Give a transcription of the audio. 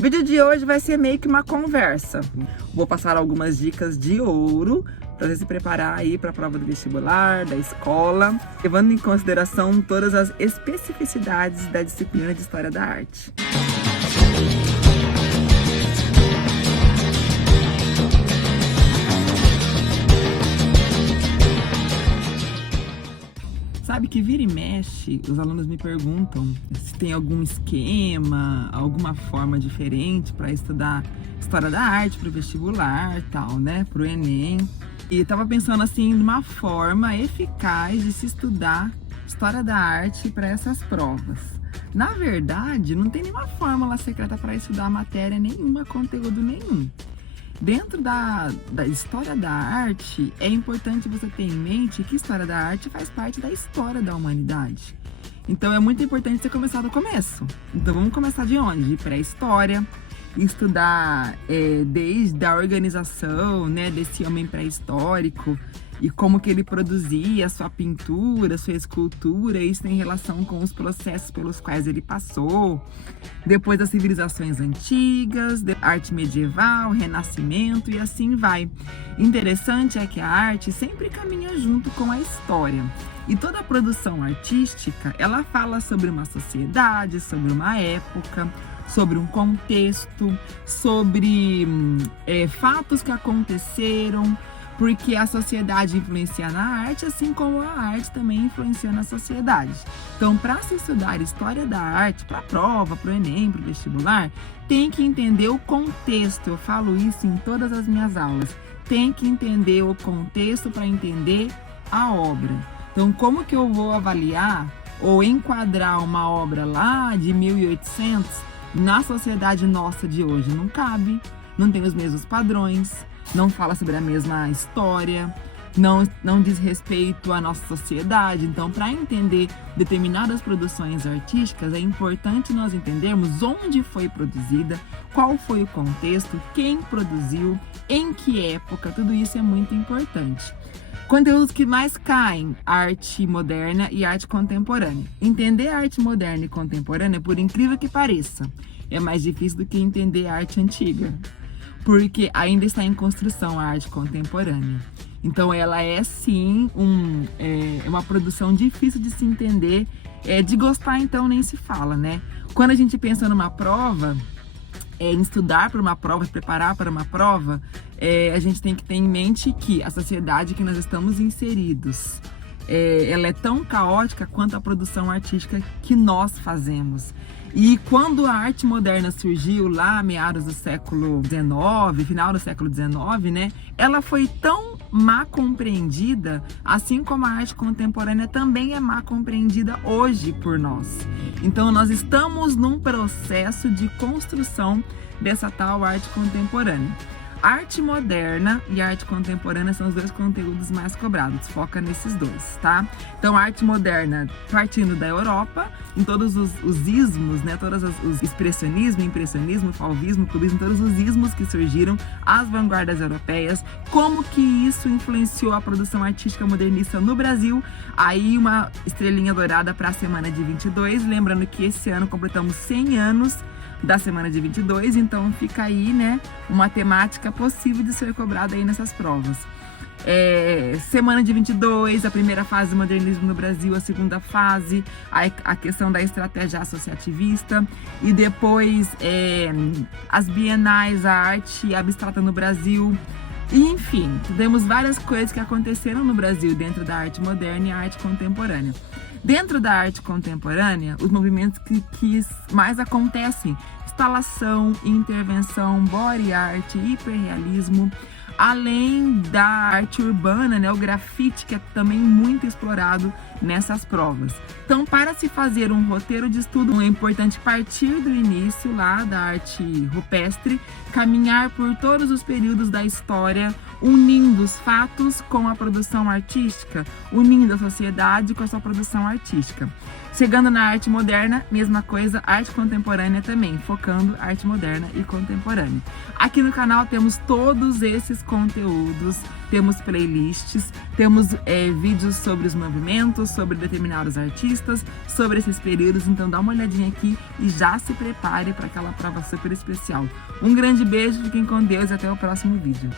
O vídeo de hoje vai ser meio que uma conversa. Vou passar algumas dicas de ouro para você se preparar aí para a prova do vestibular, da escola, levando em consideração todas as especificidades da disciplina de História da Arte. Sabe que vira e mexe, os alunos me perguntam se tem algum esquema, alguma forma diferente para estudar História da Arte para o vestibular e tal, né, para o Enem. E eu tava pensando assim, numa forma eficaz de se estudar História da Arte para essas provas. Na verdade, não tem nenhuma fórmula secreta para estudar matéria nenhuma, conteúdo nenhum. Dentro da História da Arte, é importante você ter em mente que História da Arte faz parte da história da humanidade. Então é muito importante você começar do começo. Então vamos começar de onde? De pré-história, estudar desde a organização, né, desse homem pré-histórico e como que ele produzia sua pintura, sua escultura, isso tem relação com os processos pelos quais ele passou. Depois das civilizações antigas, arte medieval, renascimento e assim vai. Interessante é que a arte sempre caminha junto com a história. E toda produção artística, ela fala sobre uma sociedade, sobre uma época, sobre um contexto, sobre fatos que aconteceram, porque a sociedade influencia na arte, assim como a arte também influencia na sociedade. Então, para se estudar História da Arte, para a prova, para o Enem, para o vestibular, tem que entender o contexto. Eu falo isso em todas as minhas aulas. Tem que entender o contexto para entender a obra. Então, como que eu vou avaliar ou enquadrar uma obra lá de 1800 na sociedade nossa de hoje? Não cabe, não tem os mesmos padrões, não fala sobre a mesma história, não diz respeito à nossa sociedade. Então, para entender determinadas produções artísticas, é importante nós entendermos onde foi produzida, qual foi o contexto, quem produziu, em que época, tudo isso é muito importante. Conteúdos que mais caem: arte moderna e arte contemporânea. Entender a arte moderna e contemporânea, por incrível que pareça, é mais difícil do que entender a arte antiga, porque ainda está em construção a arte contemporânea. Então ela é sim uma produção difícil de se entender, de gostar então nem se fala, né? Quando a gente pensa numa prova, em estudar para uma prova, se preparar para uma prova, a gente tem que ter em mente que a sociedade que nós estamos inseridos, ela é tão caótica quanto a produção artística que nós fazemos. E quando a arte moderna surgiu lá meados do século XIX, final do século XIX, né, ela foi tão má compreendida, assim como a arte contemporânea também é má compreendida hoje por nós. Então nós estamos num processo de construção dessa tal arte contemporânea. Arte moderna e arte contemporânea são os dois conteúdos mais cobrados, foca nesses dois, tá? Então, a arte moderna partindo da Europa, em todos os ismos, né? Todos os expressionismo, impressionismo, fauvismo, cubismo, todos os ismos que surgiram, as vanguardas europeias, como que isso influenciou a produção artística modernista no Brasil. Aí uma estrelinha dourada para a semana de 22, lembrando que esse ano completamos 100 anos da semana de 22, então fica aí, né, uma temática possível de ser cobrada aí nessas provas. Semana de 22, a primeira fase do modernismo no Brasil, a segunda fase, a questão da estratégia associativista, e depois as bienais, a arte abstrata no Brasil. E, enfim, temos várias coisas que aconteceram no Brasil dentro da arte moderna e a arte contemporânea. Dentro da arte contemporânea, os movimentos que mais acontecem: instalação, intervenção, body art, hiperrealismo, além da arte urbana, né, o grafite, que é também muito explorado nessas provas. Então, para se fazer um roteiro de estudo, é importante partir do início lá da arte rupestre, caminhar por todos os períodos da história, unindo os fatos com a produção artística, unindo a sociedade com a sua produção artística. Chegando na arte moderna, mesma coisa, arte contemporânea também, focando arte moderna e contemporânea. Aqui no canal temos todos esses conteúdos, temos playlists, temos vídeos sobre os movimentos, sobre determinados artistas, sobre esses períodos. Então dá uma olhadinha aqui e já se prepare para aquela prova super especial. Um grande beijo, fiquem com Deus e até o próximo vídeo.